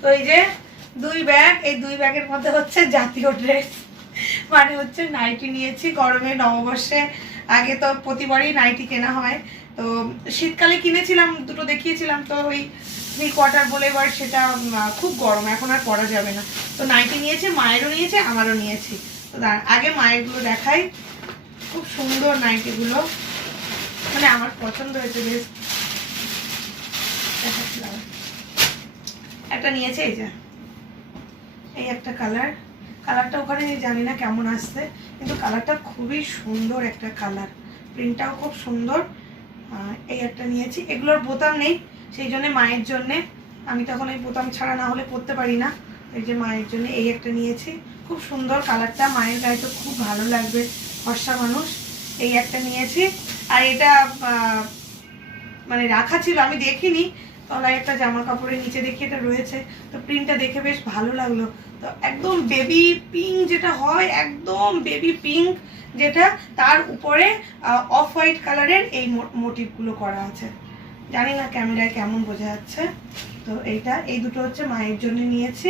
তো এই যে দুই ব্যাগ, এই দুই ব্যাগের মধ্যে হচ্ছে জাতীয় ড্রেস, মানে হচ্ছে নাইটি নিয়েছি গরমে নববর্ষে। আগে তো প্রতিবারই নাইটি কেনা হয়, তো শীতকালে কিনেছিলাম, দুটো দেখিয়েছিলাম, তো ওই 3 কোয়ার্টার বলে এবার সেটা খুব গরম, এখন আর পরা যাবে না। তো নাইটি নিয়েছে, মায়েরও নিয়েছে, আমারও নিয়েছি। তো আগে মায়েরগুলো দেখাই, খুব সুন্দর নাইটিগুলো, মানে আমার পছন্দ হয়েছে বেশ। একটা নিয়েছে এই যে, এই একটা কালারটা ওখানে জানি না কেমন আসছে, কিন্তু কালারটা খুবই সুন্দর একটা কালার, প্রিন্টটাও খুব সুন্দর। এই একটা নিয়েছি, এগুলোর বোতাম নেই, সেই জন্য মায়ের জন্যে, আমি তখন এই বোতাম ছাড়া না হলে পরতে পারি না, এই যে মায়ের জন্য এই একটা নিয়েছি, খুব সুন্দর কালারটা, মায়ের গায়ে তো খুব ভালো লাগবে, ফর্সা মানুষ। এই একটা নিয়েছি, আর এটা মানে রাখা ছিল, আমি দেখিনি, তলায় একটা জামা কাপড়ের নিচে দেখি এটা রয়েছে, তো প্রিন্টটা দেখে বেশ ভালো লাগলো। তো একদম বেবি পিঙ্ক যেটা হয়, একদম বেবি পিঙ্ক যেটা, তার উপরে অফ হোয়াইট কালারের এই মোটিভগুলো করা আছে, জানি না ক্যামেরায় কেমন বোঝা যাচ্ছে। তো এইটা, এই দুটো হচ্ছে মায়ের জন্য নিয়েছি।